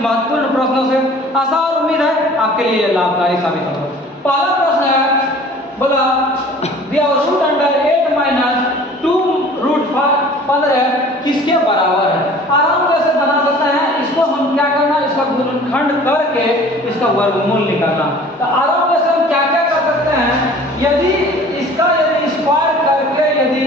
महत्वपूर्ण प्रश्नों से। आशा और उम्मीद है आपके लिए लाभकारी साबित होगा। पहला प्रश्न है, बोला रूट अंडर 8 माइनस 2 रूट 15 किसके बराबर है। आराम कैसे बना सकते हैं, इसको हम क्या करना, इसका गुणनखंड करके इसका वर्गमूल निकालना। तो आराम कैसे हम क्या क्या कर सकते हैं, यदि स्क्वायर करके यदि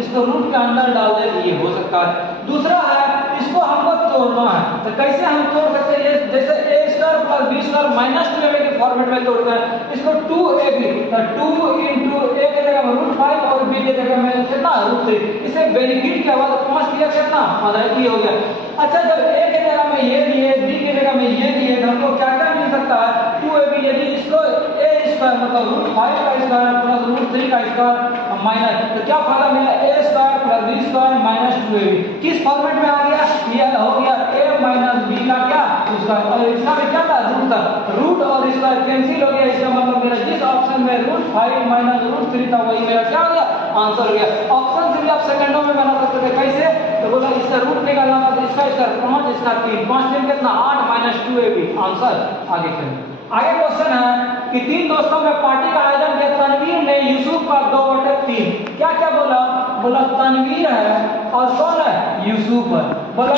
इसको रूट के अंदर डाल दे तो ये हो सकता है। दूसरा है, इसको हमको तोड़ना है, तो कैसे हम तोड़ सकते हैं, जैसे a square plus b square minus 2ab के फॉर्मेट में तोड़ते हैं। इसको 2ab, तो 2 इंटू a के जगह में रूट 5 और b के जगह में कितना रूट 3। इसे बेनिफिट के बाद 5 दिया कितना 15 हो गया। अच्छा, जब a के जगह में ये दिए, b के जगह में ये दिए, तो हमको क्या क्या मिल सकता है, 2ab। यदि इसको a स्क्वायर मतलब रूट 5 का स्क्वायर प्लस रूट 3 का स्क्वायर माइनस, तो क्या फायदा मिला, a square plus b square minus 2ab। किस फॉर्मेट में आ गया, यह हो गया a माइनस b का क्या स्क्वायर, और इसका भी क्या था रूट था, रूट और स्क्वायर कैंसिल हो गया। इसका मतलब मेरा जिस ऑप्शन में रूट 5 माइनस रूट 3 था वही मेरा क्या हो गया आंसर हो गया। ऑप्शन से भी आप सेकंडों में बना सकते थे, कैसे, तो बोला इसका रूट निकालना था, तो इसका स्क्वायर 5, इसका 3, 5 3 कितना 8 माइनस 2ab आंसर। आगे चलिए, आगे क्वेश्चन है कि 3 दोस्तों में पार्टी का आयोजन किया, तनवीर ने यूसुफ का 2/3 क्या क्या बोला, बोला तनवीर है और कौन है यूसुफ है। बोला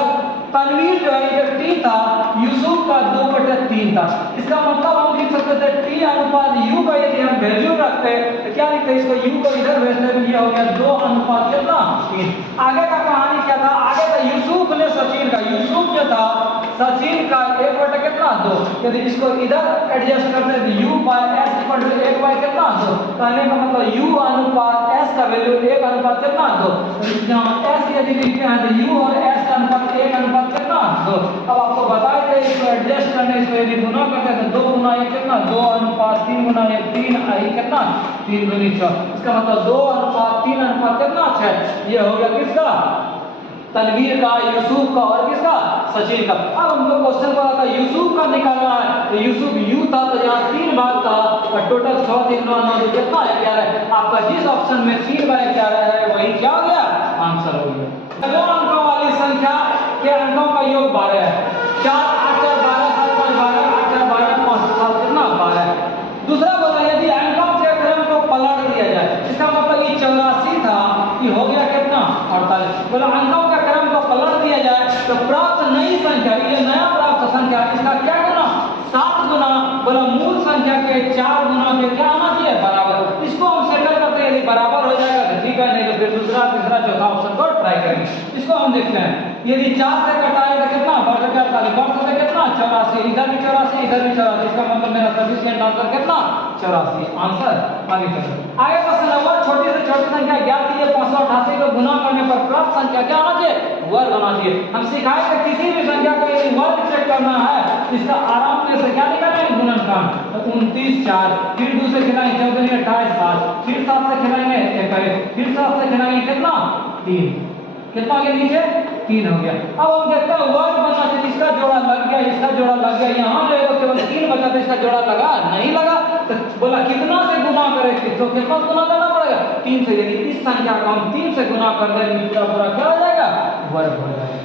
तनवीर जो है ये 3 था, यूसुफ का 2/3 था। इसका मतलब हम लिख सकते थे t अनुपात u का यदि हम वैल्यू रखते तो क्या लिखते, इसको u को इधर भेजते तो ये हो गया 2 अनुपात कितना 3। आगे का कहानी क्या था, आगे का यूसुफ ने सचिन का, यूसुफ जो था सचिन का 1/2, यदि इसको इधर एडजस्ट करते हैं तो u by s equal to 1 कितना 2। कहने का मतलब u अनुपात s का वैल्यू 1 अनुपात कितना 2। यहाँ s यदि लिखते हैं तो u और s का अनुपात 1 अनुपात कितना 2। अब आपको बताए थे इसको एडजस्ट करने, इसको यदि गुना करते हैं तो 2 गुना 1 कितना 2 अनुपात 3 गुना 1 3 आई कितना 3 दूनी 6। इसका मतलब 2 अनुपात 3 अनुपात कितना 6। ये हो गया किसका, तनवीर का, यूसुफ का और किसका सचिन का। अब हमको क्वेश्चन बोला था यूसुफ का निकालना है, तो यूसुफ यू था तो यहाँ 3 भाग था और टोटल 6 3 9 9 कितना 11 है। आपका जिस ऑप्शन में 3/11 है वही क्या हो गया आंसर हो गया। 2 अंकों वाली संख्या के अंकों का योग 12 है। 4 8 4 12 7 5 12 8 4 12 5 7 कितना 12 है। दूसरा बोला यदि अंकों के क्रम को पलट दिया जाए, इसका मतलब ये 84 था, ये हो गया कितना 48। बोला अंकों का क्रम को पलट दिया जाए तो प्राप्त नई संख्या, ये नया प्राप्त संख्या, इसका क्या गुना 7 गुना, बोला मूल संख्या के 4 गुना के क्या आना चाहिए बराबर। इसको हम सेटल करते हैं, यदि बराबर हो जाएगा तो ठीक है, नहीं तो फिर दूसरा तीसरा चौथा ऑप्शन को ट्राई करेंगे। इसको हम देखते हैं, यदि 4 से कटाए तो कितना बढ़ गया 48, बढ़ से कितना 84, इधर भी 84 इधर भी 84, इसका मतलब मेरा सफिशिएंट आंसर कितना 84 आंसर। आगे चलो, आगे क्वेश्चन नंबर छोटी से छोटी संख्या ज्ञात कीजिए, 588 को गुना करने पर प्राप्त संख्या क्या आना चाहिए वर्ग आना चाहिए। हम सिखाए कि किसी भी संख्या का यदि वर्ग चेक करना है इसका आराम से क्या निकालना है गुणनखंड, तो 29 4, फिर दूसरे खिलाएंगे 14 28 7, फिर 7 से खिलाएंगे 21, फिर 7 से खिलाएंगे कितना 3, कितना के नीचे 3 हो गया। अब हम देखते हैं वर्ग बनना चाहिए, इसका जोड़ा लग गया, इसका जोड़ा लग गया, यहाँ ले लो केवल 3 बचा तो इसका जोड़ा लगा नहीं लगा, तो बोला कितना से गुना करें, तो कितना गुना करना पड़ेगा 3 से। यदि इस संख्या को हम 3 से गुना कर देंगे पूरा पूरा क्या हो जाएगा वर्ग हो जाएगा।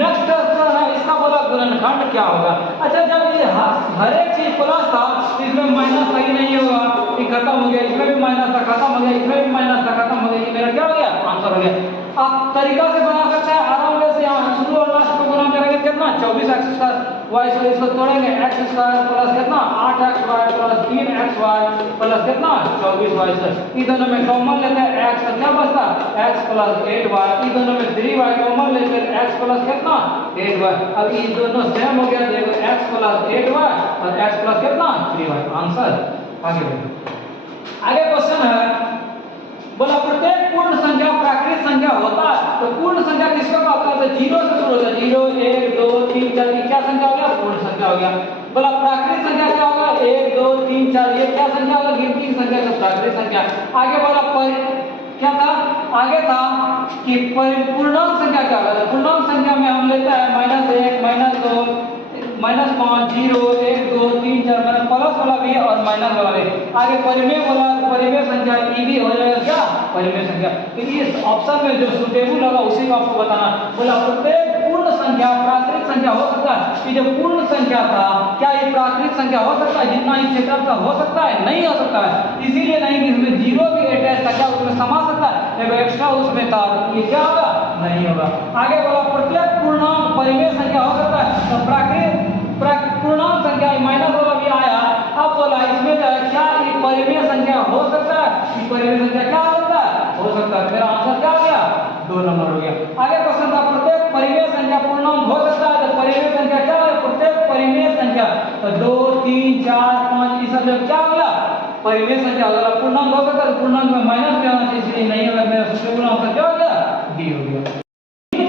नेक्स्ट है, इसका बोला गुणनखंड क्या होगा। अच्छा, जब ये हर एक चीज प्लस था तो इसमें माइनस सही नहीं होगा, ये खत्म हो गया, इसमें भी माइनस था खत्म हो गया, इसमें भी माइनस था खत्म हो गया, ये मेरा क्या हो गया आंसर हो गया। आप तरीका से बना सकते हैं आराम से, यहाँ शुरू और लास्ट को गुना करेंगे कितना 24x² वाई से इसको तोड़ेंगे x² प्लस कितना 8xy प्लस 3xy प्लस कितना 24y से। इन दोनों में कॉमन लेते हैं x, तो क्या बचता x प्लस 8y, इन दोनों में 3y कॉमन लेते हैं x प्लस कितना 8y। अब ये दोनों सेम हो गया, देखो x प्लस 8y और x प्लस कितना 3y आंसर। आगे देखो, आगे क्वेश्चन है, बोला प्रत्येक पूर्ण संख्या प्राकृत संख्या होता है, तो पूर्ण संख्या किसको कहते हैं, तो 0 से शुरू होता है, 0 1 2 3 4, ये क्या संख्या हो गया पूर्ण संख्या हो गया। बोला प्राकृत संख्या क्या होगा 1 2 3 4, ये क्या संख्या होगा गिनती की संख्या का प्राकृत संख्या। आगे बोला क्या था, आगे था कि पूर्णांक संख्या क्या होगा, पूर्णांक संख्या में हम लेते हैं -1 -2 -5 0 1 2 3 4, मैंने प्लस वाला भी और माइनस वाला भी। आगे परिमेय बोला, परिमेय संख्या ई भी हो जाएगा क्या परिमेय संख्या। तो इस ऑप्शन में जो सुटेबल होगा उसी को आपको बताना। बोला प्रत्येक पूर्ण संख्या प्राकृतिक संख्या हो सकता है। ये जो पूर्ण संख्या था, क्या ये प्राकृतिक संख्या हो सकता है? जितना इस क्षेत्र का हो सकता है? नहीं हो सकता है। इसीलिए नहीं कि इसमें जीरो भी अटैच था, क्या उसमें समा सकता है? एगो एक्स्ट्रा उसमें था, ये क्या होगा? नहीं होगा। आगे बोला प्रत्येक पूर्णांक परिमेय संख्या हो सकता है। तो प्राकृतिक पूर्णांक संख्या माइनस वाला भी आया। अब बोला इसमें जो है क्या ये परिमेय संख्या हो सकता है? ये परिमेय संख्या क्या हो सकता है? हो सकता है। मेरा आंसर क्या हो गया? 2 नंबर हो गया। आगे क्वेश्चन था प्रत्येक परिमेय संख्या पूर्णांक हो सकता है। तो परिमेय संख्या क्या है? प्रत्येक परिमेय संख्या तो 2 3 4 5 ये सब जब क्या हो गया? परिमेय संख्या अगर पूर्णांक हो सकता है तो पूर्णांक में माइनस भी आना चाहिए, इसलिए नहीं होगा। मेरा सूत्र आंसर क्या हो गया? डी हो गया।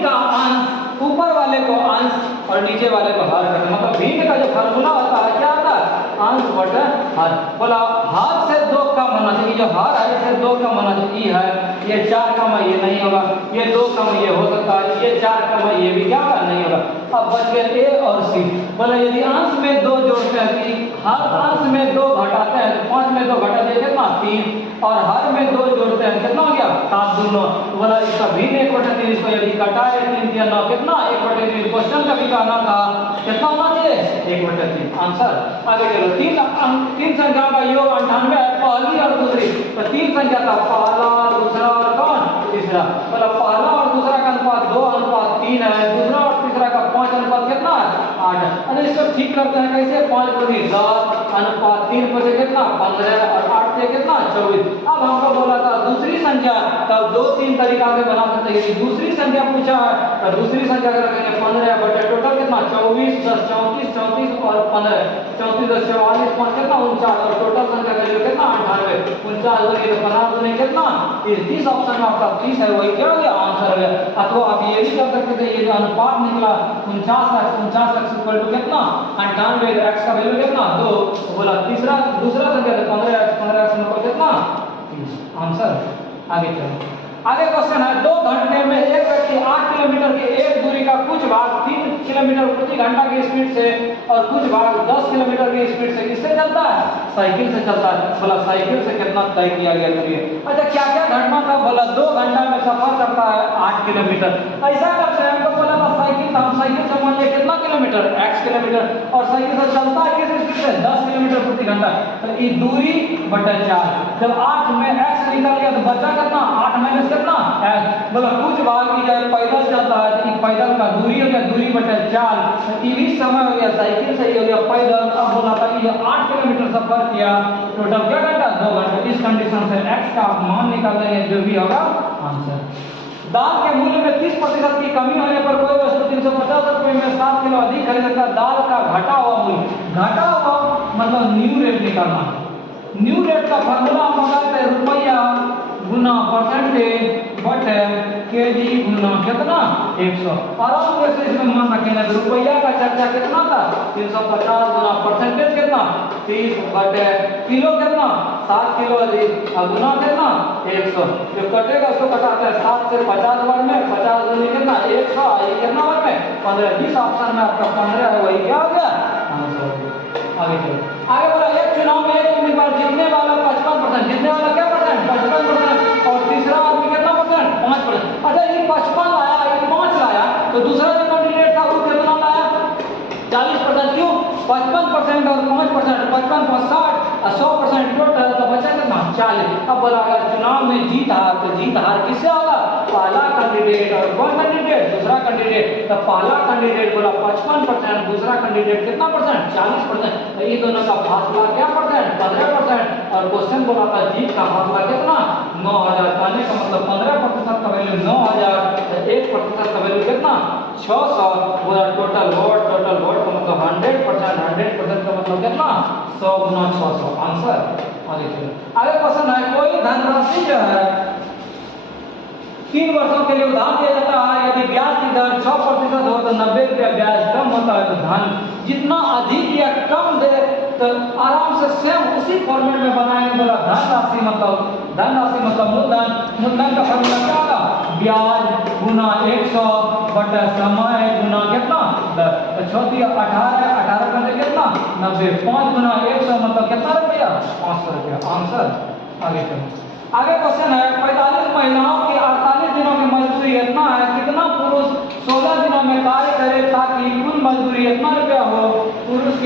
का अंश ऊपर वाले को अंश और नीचे वाले को हर करते, मतलब भिन्न का जो फार्मूला होता है क्या होता है? अंश बटा हर। बोला हर से 2 कम होना चाहिए। जो हर है से 2 कम होना चाहिए है। ये 4 कम है, ये नहीं होगा। ये 2 कम ये हो सकता है, ये 4 कम है, ये भी क्या होगा? नहीं होगा। अब बच गए ए और सी। बोला यदि अंश में 2 जोड़ते हैं कि हर अंश में 2 घटाते हैं तो 5 में 2 घटा दिए कितना? 3। और हर में 2 जोड़ते हैं कितना हो गया? 7 दूनो। तो बोला इसका भिन्न 1/3, इसको यदि घटाए 3 या 9 कितना? 1/3। क्वेश्चन का भी कहना था कितना होना चाहिए? 1/3 आंसर। आगे चलो तीन संख्या का योग 98 है, पहली और दूसरी। तो 3 संख्या का पहला, दूसरा और कौन? तीसरा। बोला पहला और दूसरा का अनुपात 2:3 है। दूसरा और तीसरा का 5 अनुपात कितना है? 8 है। अरे इसको ठीक करते हैं कैसे? 5 × 10 अनुपात 3 पर से कितना? 15 और 8 से कितना? 24। अब हमको बोला था दूसरी संख्या, तब 2-3 तरीका से बना सकते हैं। दूसरी संख्या पूछा है तो दूसरी संख्या का रखेंगे 15 बटे टोटल कितना? 24 + 34 34 और 15 34 + 44 5 कितना? 49 और टोटल संख्या का जो कितना? 98 49 बने तो 50 बने कितना? 30 ऑप्शन में आपका 30 है, वही क्या हो गया? आंसर हो गया। अथवा आप ये भी कर सकते थे, ये जो अनुपात निकला 49 लाख इक्वल टू कितना? 98 x का वैल्यू कितना? 2। बोला दूसरा संख्या तो 15x मतलब कितना? 30 आंसर। आगे चलो। आगे क्वेश्चन है 2 घंटे में एक व्यक्ति 8 किलोमीटर की एक दूरी का कुछ भाग 3 किलोमीटर प्रति घंटा की स्पीड से और कुछ भाग 10 किलोमीटर की स्पीड से किससे चलता है? साइकिल से चलता है। बोला साइकिल से कितना तय किया गया दूरी है? अच्छा क्या क्या घटना था? बोला 2 घंटा में सफर करता है 8 किलोमीटर। ऐसा करते हैं हमको बोला था साइकिल, तो हम साइकिल से मान लिया कितना किलोमीटर? x kilometre. और साइकिल से चलता है किस स्पीड से? 10 किलोमीटर प्रति घंटा। तो ये दूरी बटा 4। जब 8 में x निकल गया तो बचा कितना? 8 माइनस कितना? x। बोला कुछ भाग की जाए पैदल चलता है तो पैदल का दूरी हो गया दूरी बटा 4। ये भी समय हो गया साइकिल से, ही हो गया पैदल। अब बोला था कि 8 किलोमीटर सफर किया, टोटल क्या घंटा? 2 घंटे। इस कंडीशन से x का मान निकाल लेंगे, जो भी होगा आंसर। दाल के मूल्य में 30% की कमी होने पर कोई वस्तु 350 रुपये में 7 किलो अधिक खरीदता। दाल का घटा हुआ मूल्य, घटा हुआ मतलब न्यू रेट निकालना। न्यू रेट का फॉर्मूला हम बताते हैं रुपया गुना परसेंटेज बटे केजी गुना कितना? 100। आराम से इसमें मान रखेंगे तो रुपया का चर्चा कितना था? 350 गुना परसेंटेज कितना? 30 बटे किलो कितना? 7 किलो अधिक गुना कितना? 100। जो कटेगा उसको कटाते हैं 7 से 50 बार में, 50 गुनी कितना? 100। ये कितना बार में? 15। जिस ऑप्शन में आपका 15 है वही क्या हो गया? आंसर हो गया। आगे चलो। आगे बोला एक चुनाव में एक उम्मीदवार जीतने वाला 55%, जीतने वाला क्या परसेंट? 55%। और तीसरा आदमी कितना परसेंट? 5%। अच्छा ये 55 लाया, ये 5 लाया, तो दूसरा जो कैंडिडेट था वो कितना लाया? 40%। क्यों? 55% और 5%, 55 + 60 और 100% टोटल, तो बचा कितना? 40। अब बोला अगर चुनाव में जीत हार, तो जीत हार किससे होगा? पहला कैंडिडेट और कौन कैंडिडेट? दूसरा कैंडिडेट। तो पहला कैंडिडेट बोला 55%, दूसरा कैंडिडेट कितना परसेंट? 40%। तो ये दोनों का फासला क्या परसेंट? 15%। और क्वेश्चन बोला था जीत का फासला कितना? 9000। कहने का मतलब 15% का वैल्यू 9000, तो 1% का वैल्यू कितना? 600। बोला टोटल वोट का मतलब 100%, 100% का मतलब कितना? 100 × 600 आंसर। आगे चलो। आगे क्वेश्चन है कोई धनराशि जो है 3 वर्षों के लिए उधार दिया जाता है। यदि ब्याज की दर 6% हो तो 90 रुपया ब्याज कम होता है। तो धन जितना अधिक या कम दे तो आराम से सेम उसी फॉर्मेट में बनाएंगे। बोला धनराशि मतलब मूलधन का फॉर्मूला क्या होगा? ब्याज गुना 100 बटा समय गुना कितना? 10। तो 18 करने कितना? 90। 5 गुना 100 मतलब कितना रुपया? 500 रुपया आंसर। आगे चलो। आगे क्वेश्चन है 45 महिलाओं की 48 दिनों की मजदूरी इतना है, कितना पुरुष 16 दिनों में कार्य करे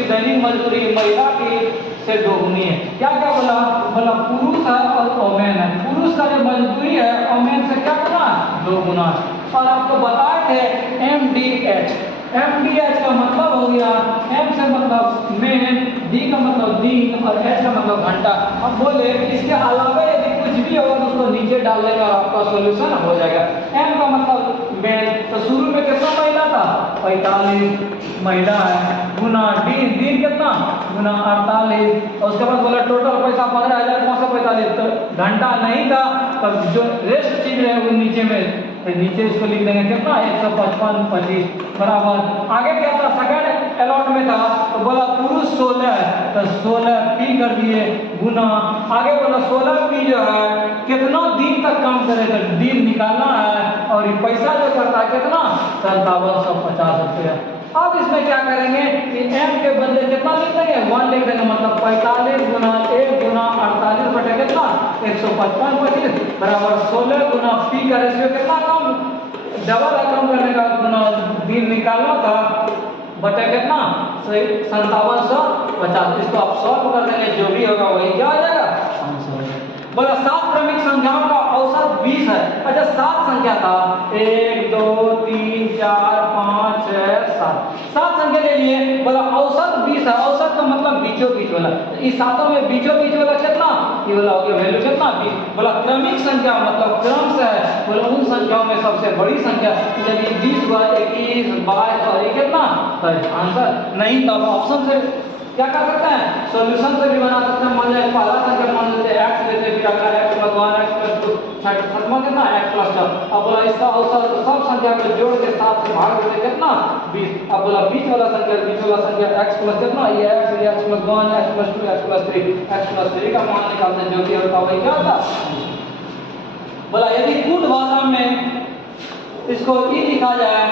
दैनिक मजदूरी महिला की से दोगुनी है। क्या क्या बोला? बोला पुरुष है और ओमेन है। पुरुष का जो मजदूरी है ओमेन से क्या करना? दोगुना। और आपको बताए थे MDH। MDH का मतलब हो गया, M से मतलब मेन, D का मतलब दिन और H का मतलब घंटा। अब बोले इसके अलावा यदि कुछ भी होगा तो उसको नीचे डाल देगा और आपका सॉल्यूशन हो जाएगा। M का मतलब मेन, तो शुरू में कितना महिला था? 45 महिला है, गुना दिन, दिन कितना? गुना 48। और उसके बाद बोला टोटल पैसा 15,545। तो घंटा नहीं था, तब जो रेस्ट चीज है वो नीचे में, नीचे इसको लिख देंगे कितना? 155 25 बराबर। आगे क्या था? सेकंड अलॉट में था तो बोला पुरुष 16 है तो 16 P कर दिए गुना। आगे बोला 16 P जो है कितना दिन तक काम करे तो दिन निकालना है, और ये पैसा जो करता है कितना? 5750 रुपया। अब इसमें क्या करेंगे कि M के बदले कितना लिख देंगे? 1 लिख देंगे, मतलब 45 गुना 1 गुना 48 बटे कितना? 155 25 बराबर 16 गुना P का रेशियो कितना? कम डबल कम करने का गुना दिन निकालना था बटे कितना? 5750। इसको आप सॉल्व कर देंगे, जो भी होगा वही क्या आ जाएगा? आंसर हो जाएगा। बोला 7 क्रमिक संख्याओं का औसत 20 है। अच्छा 7 संख्या था, 1 2 3 4 5 6 7, 7 संख्या ले लिए। बोला औसत 20 है। औसत का मतलब बीचों बीच वाला, इस सातों में बीचों बीच वाला कितना? ये वाला हो गया वैल्यू कितना? 20। बोला क्रमिक संख्या मतलब क्रम से है। बोला उन संख्याओं में सबसे बड़ी संख्या, यदि 20 हुआ 21 22 और ये कितना है आंसर? नहीं तो ऑप्शन से क्या कर सकते हैं? सॉल्यूशन से भी बना सकते हैं। मान लीजिए पहला संख्या मान लेते हैं x लेते, फिर अगला x + 1 x + 2 छठवां कितना? x + 4। अब बोला इसका औसत सब संख्या को जोड़ के 7 से भाग देते कितना? 20। अब बोला बीच वाला संख्या x + कितना? ये x + 1 x + 2 x + 3 का मान निकालते हैं, जो कि होता है क्या होता? बोला यदि गुड भाषा में इसको ई लिखा जाए,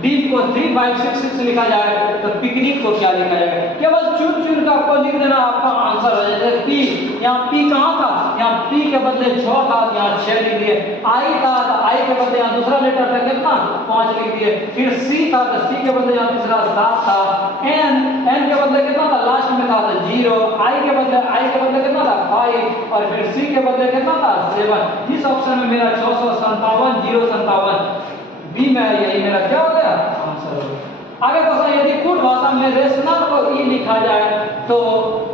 डी को 3566 लिखा जाए तो पिकनिक को क्या लिखा जाएगा? केवल चुन चुन कर आपको लिख देना, आपका आंसर हो जाएगा। पी, यहाँ पी कहाँ था? यहाँ पी के बदले 6 था, यहाँ 6 लिख दिए। आई था तो आई के बदले यहाँ दूसरा लेटर था कितना? 5 लिख दिए। फिर सी था तो सी के बदले यहाँ तीसरा 7 था। एन के बदले कितना था? लास्ट में था तो 0। आई के बदले कितना था? 5। और फिर सी के बदले कितना था? 7। इस ऑप्शन में मेरा 657 057 बी में यही मेरा क्या हो गया? आंसर हो गया। आगे क्वेश्चन, यदि कुट भाषा में रेशनल को ई लिखा जाए तो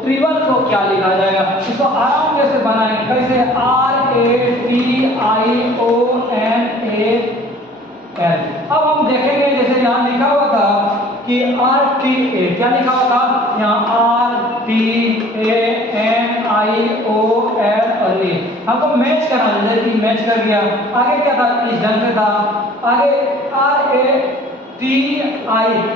ट्रिबल को क्या लिखा जाएगा? इसको आराम से बनाएंगे। कैसे? RATIONAL। अब हम देखेंगे जैसे यहाँ लिखा हुआ था कि RTA, क्या लिखा हुआ था? यहाँ RTANIOLA। हमको मैच करना है, जैसे कि मैच कर दिया। आगे क्या था? इस ढंग से था। आगे RATI,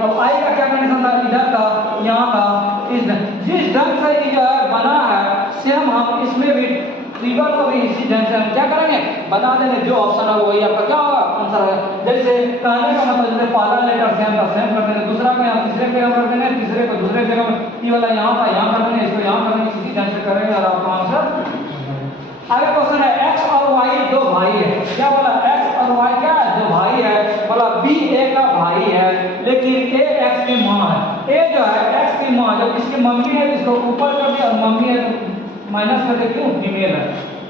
अब आई का क्या कंडीशन था? इधर था, यहाँ था, जिस ढंग से ये जो है बना है सेम हम इसमें भी ट्रिबल को भी इसी ढंग से हम क्या करेंगे? बना देंगे। जो ऑप्शन है वही आपका क्या होगा? आंसर है। जैसे कहने का मतलब जैसे पहला लेटर सेम का सेम कर देंगे, दूसरा को यहाँ तीसरे पे कर देंगे, तीसरे को दूसरे पे, ये वाला यहाँ था यहाँ कर देंगे, इसको यहाँ कर देंगे, इसी ढंग से करेंगे और आपका आंसर। आगे क्वेश्चन है x और y दो भाई है। क्या बोला? x और y क्या है? दो भाई है। बोला b a का भाई है, लेकिन a x की माँ है। a जो है x की माँ, जब इसकी मम्मी है इसको ऊपर कर दिया और मम्मी है तो माइनस कर दे, क्यों? फीमेल है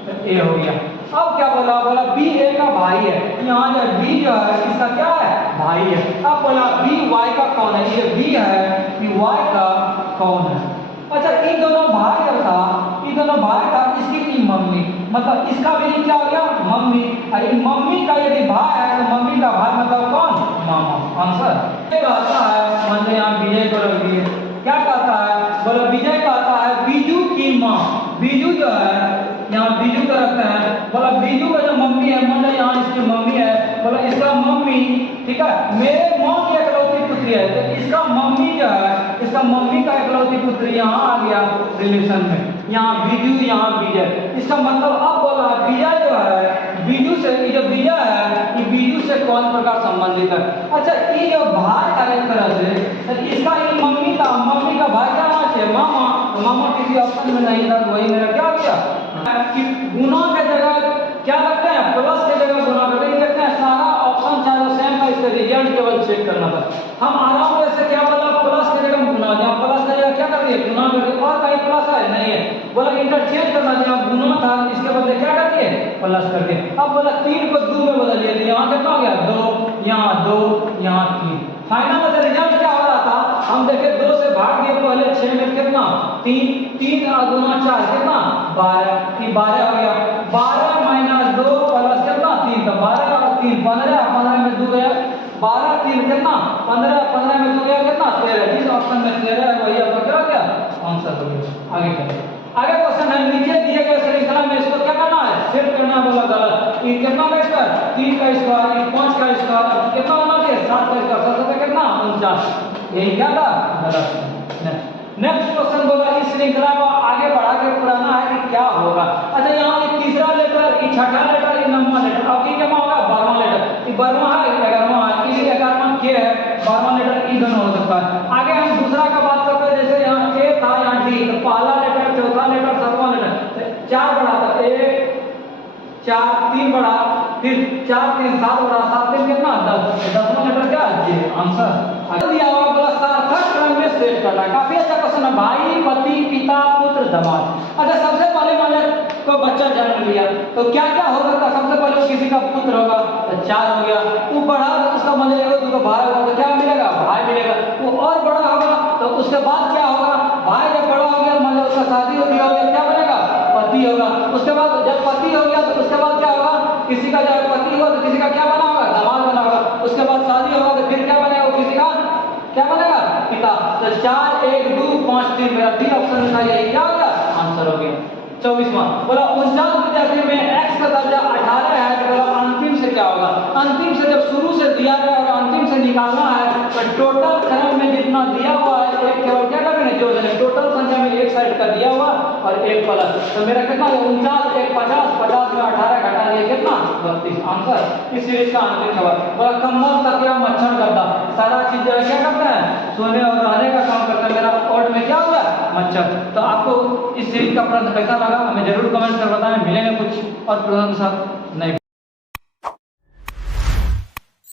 तो a हो गया। अब क्या बोला? बोला b a का भाई है, यहाँ जो b जो है इसका क्या है? भाई है। अब बोला b y का कौन है? ये b है, b y का कौन है? अच्छा इन दोनों भाई जो था, इन दोनों भाई था, इसकी की मम्मी, मतलब इसका भी क्या हो गया? मम्मी। और मम्मी का यदि भाई है तो मम्मी का भाई मतलब कौन? मामा। आंसर कहता है, मान लो यहाँ विजय को रख दिए। क्या कहता है? बोलो विजय कहता है बीजू की माँ। बीजू जो है यहाँ बीजू को रखते हैं। बोला बीजू का जो मम्मी है, मान लो यहाँ इसकी मम्मी है, बोला इसका मम्मी, ठीक है, मेरे माँ की इकलौती पुत्री है, तो इसका मम्मी जो है, इसका मम्मी का इकलौती पुत्री यहाँ आ गया रिलेशन में। यहाँ बीजू, यहाँ विजय। इसका मतलब अब बोला विजय जो है बीजू से, ये जो विजय है ये बीजू से कौन प्रकार संबंधित है? अच्छा ये जो भाई है एक तरह से, तो इसका ये मम्मी था, मम्मी का भाई क्या होना चाहिए? मामा। तो मामा किसी ऑप्शन में नहीं था, वही मेरा क्या किया कि गुना के जगह क्या करते हैं? प्लस के जगह गुना करते हैं। देखते हैं सारा ऑप्शन चारों सेम था, इसका रिजल्ट केवल चेक करना था। हम आराम से क्या बोला? प्लस के जगह गुना, जहाँ प्लस के जगह दिए गुना कर दिए, और कहीं प्लस है नहीं है, बोला इंटरचेंज करना, जहाँ गुना था इसके बदले क्या कर दिए प्लस कर दिए। अब बोला 3 को 2 में बदल दिए, यहाँ कितना हो गया 2, यहाँ 2, यहाँ 3। फाइनल में रिजल्ट क्या हो रहा था, हम देखे 2 से भाग दिए पहले 6 में कितना 3, 3 गुना 4 कितना 12, 12 हो गया, 12 माइनस 2 प्लस कितना 3, तो 12 और 3 15, 15 में 2 गया, 12 3 कितना 15, 15 में 2 गया कितना 13। जिस ऑप्शन में 13 है वही आपका क्या हो गया आंसर हो गया। आगे चलिए, आगे क्वेश्चन है, नीचे दिए गए श्रृंखला में इसको क्या करना है सेट करना, बोला गलत। ये कितना का स्क्वायर 3 का स्क्वायर, ये 5 का स्क्वायर, कितना होना चाहिए 7 का स्क्वायर, 7 का कितना 49, यही क्या था गलत। नेक्स्ट क्वेश्चन बोला इस श्रृंखला को आगे बढ़ा के पुराना है कि क्या होगा। अच्छा यहाँ ये तीसरा लेटर, ये छठा लेटर, ये 9वां लेटर, अब ये क्या होगा 12वां लेटर, ये 12वां है 11वां है, ये 11वां के है, 12वां लेटर ई दोनों हो सकता है। आगे हम दूसरा का बात करते हैं, जैसे यहाँ ए था यहाँ डी, तो पहला लेटर, चौथा लेटर, 7वां लेटर, 4 बढ़ा था 1 4 3 बढ़ा, फिर 4 3 7 बढ़ा, 7 3 कितना 10, 10वां लेटर क्या है आंसर। दिया हुआ बोला सार्थक क्रम में सेट करना, काफी अच्छा क्वेश्चन है। भाई पति पिता पुत्र दामाद। अच्छा सबसे पहले मान को बच्चा जन्म लिया तो क्या क्या हो सकता है, सबसे पहले किसी का पुत्र होगा तो 4 हो गया, वो बड़ा तो उसका मान लीजिए भाई होगा तो क्या मिलेगा भाई मिलेगा, वो और बड़ा होगा तो उसके बाद क्या होगा, भाई जब बड़ा हो गया मान लो उसका शादी हो गया क्या बनेगा पति होगा, उसके बाद जब पति हो गया तो उसके बाद क्या होगा, किसी का जब पति हुआ तो किसी का क्या बना होगा दामाद बना होगा, उसके बाद शादी होगा तो फिर क्या बनेगा किसी का क्या बनेगा पिता। तो 4 1 2 5 3 मेरा डी ऑप्शन था, यही क्या होगा आंसर हो गया। 24वां बोला 49 विद्यार्थी में x का दर्जा 18 है, तो बोला अंतिम से क्या होगा, अंतिम से जब शुरू से दिया गया और अंतिम से निकालना है तो टोटल क्रम में जितना दिया हुआ है एक केवल क्या करना जोड़ देना, टोटल संख्या में एक साइड का दिया हुआ और एक प्लस, तो मेरा कितना 49 1 50, 50 में 18 घटा दिया कितना 32 आंसर। इस सीरीज का अंतिम खबर बोला कंबल तकिया मच्छर गद्दा सारा चीज जो है क्या करता है सोने और रहने का काम करता है, मेरा कोड में क्या हुआ मच्छर। तो आपको इस सीरीज का प्रश्न कैसा लगा हमें जरूर कमेंट कर बताएं, मिलेंगे कुछ और प्रश्नों के साथ नहीं।